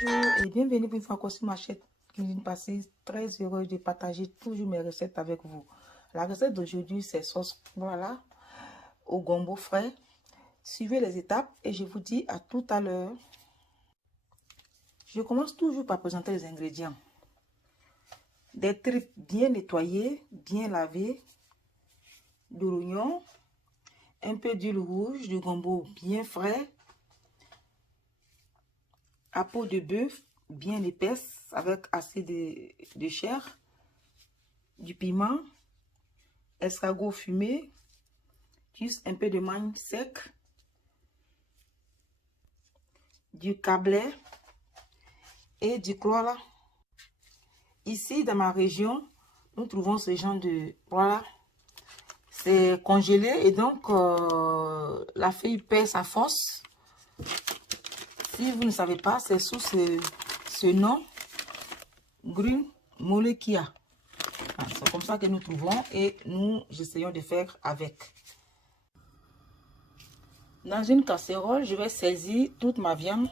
Bonjour et bienvenue pour une fois encore sur ma chaîne Cuisine Passée. Très heureuse de partager toujours mes recettes avec vous. La recette d'aujourd'hui, c'est sauce voilà au gombo frais. Suivez les étapes et je vous dis à tout à l'heure. Je commence toujours par présenter les ingrédients. Des tripes bien nettoyées, bien lavées, de l'oignon, un peu d'huile rouge, du gombo bien frais, à peau de bœuf bien épaisse avec assez de chair, du piment, escargot fumé, juste un peu de mangue sec, du cablé et du chlore. Ici, dans ma région, nous trouvons ce genre de voilà. C'est congelé et donc la feuille perd sa force. Si vous ne savez pas, c'est sous ce nom, green molekia. C'est comme ça que nous trouvons et nous essayons de faire avec. Dans une casserole, je vais saisir toute ma viande,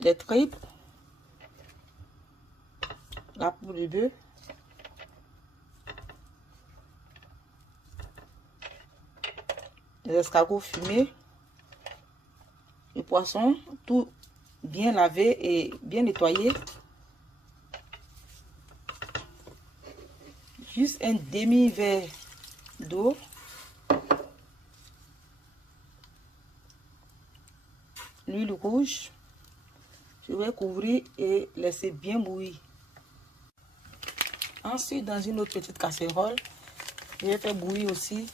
les tripes, la peau de bœuf, les escargots fumés, le poisson, tout bien lavé et bien nettoyé. Juste un demi-verre d'eau. L'huile rouge. Je vais couvrir et laisser bien bouillir. Ensuite, dans une autre petite casserole, je vais faire bouillir aussi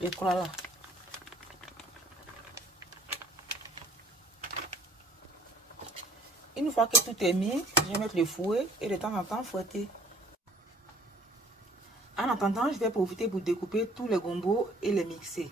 le koala. Une fois que tout est mis, je vais mettre le fouet et de temps en temps fouetter. En attendant, je vais profiter pour découper tous les gombos et les mixer.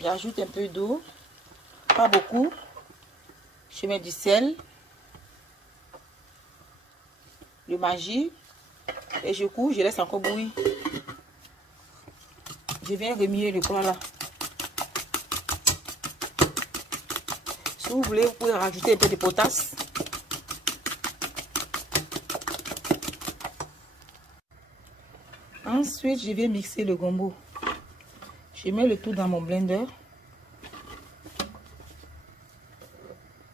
J'ajoute un peu d'eau, pas beaucoup. Je mets du sel, le maggi et je couds, je laisse encore bouillir. Je viens remuer le koala. Si vous voulez, vous pouvez rajouter un peu de potasse. Ensuite, je vais mixer le gombo. Je mets le tout dans mon blender.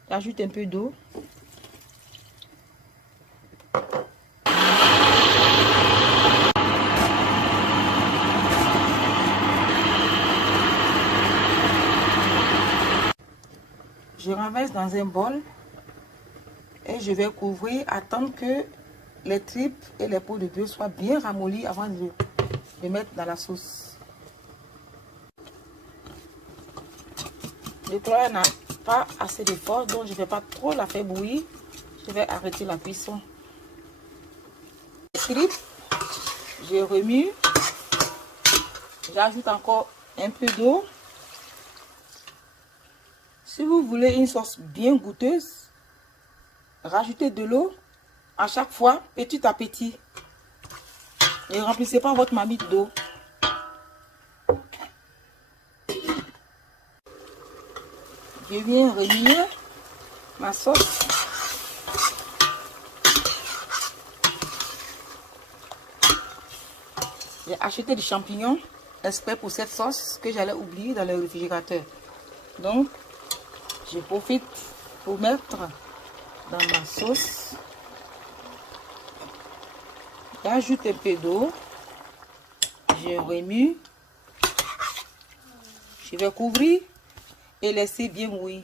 J'ajoute un peu d'eau. Je renverse dans un bol et je vais couvrir, attendre que les tripes et les peaux de bœuf soient bien ramollies avant de les mettre dans la sauce. Le poêle n'a pas assez de force, donc je ne vais pas trop la faire bouillir. Je vais arrêter la cuisson. Les tripes, je remue. J'ajoute encore un peu d'eau. Si vous voulez une sauce bien goûteuse, rajoutez de l'eau à chaque fois, petit à petit. Ne remplissez pas votre marmite d'eau. Je viens remuer ma sauce. J'ai acheté des champignons exprès pour cette sauce que j'allais oublier dans le réfrigérateur. Donc, je profite pour mettre dans ma sauce. J'ajoute un peu d'eau. Je remue Je vais couvrir et laisser bien mouiller.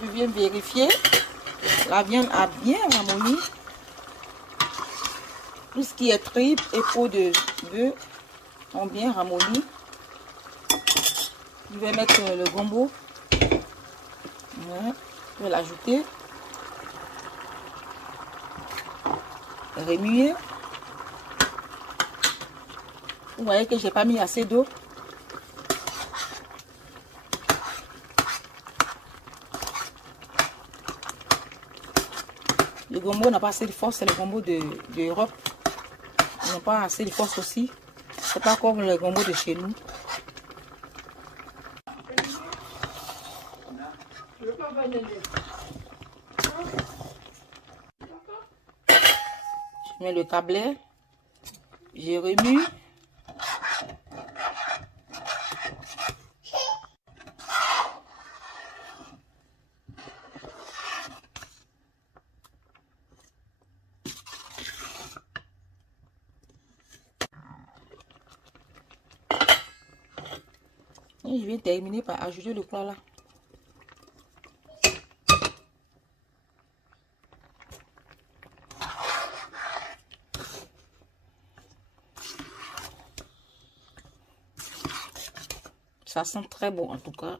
Je viens vérifier. La viande a bien ramolli. Tout ce qui est tripes et peau de bœuf ont bien ramolli. Je vais mettre le gombo. Ouais. Je vais l'ajouter. Remuer. Vous voyez que j'ai pas mis assez d'eau. Le gombo n'a pas assez de force, c'est le gombo d'Europe. Ils n'ont pas assez de force aussi. C'est pas comme le gombo de chez nous. Je mets le câblet. Je remue. Et je vais terminer par ajouter le plat là. Ça sent très bon en tout cas.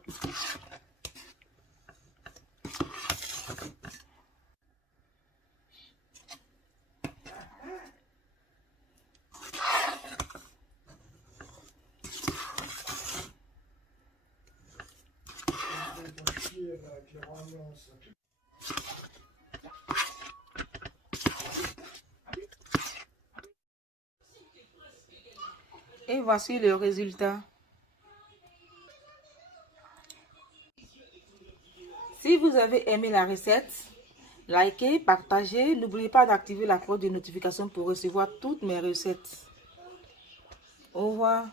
Et voici le résultat. Si vous avez aimé la recette, likez, partagez. N'oubliez pas d'activer la cloche de notification pour recevoir toutes mes recettes. Au revoir.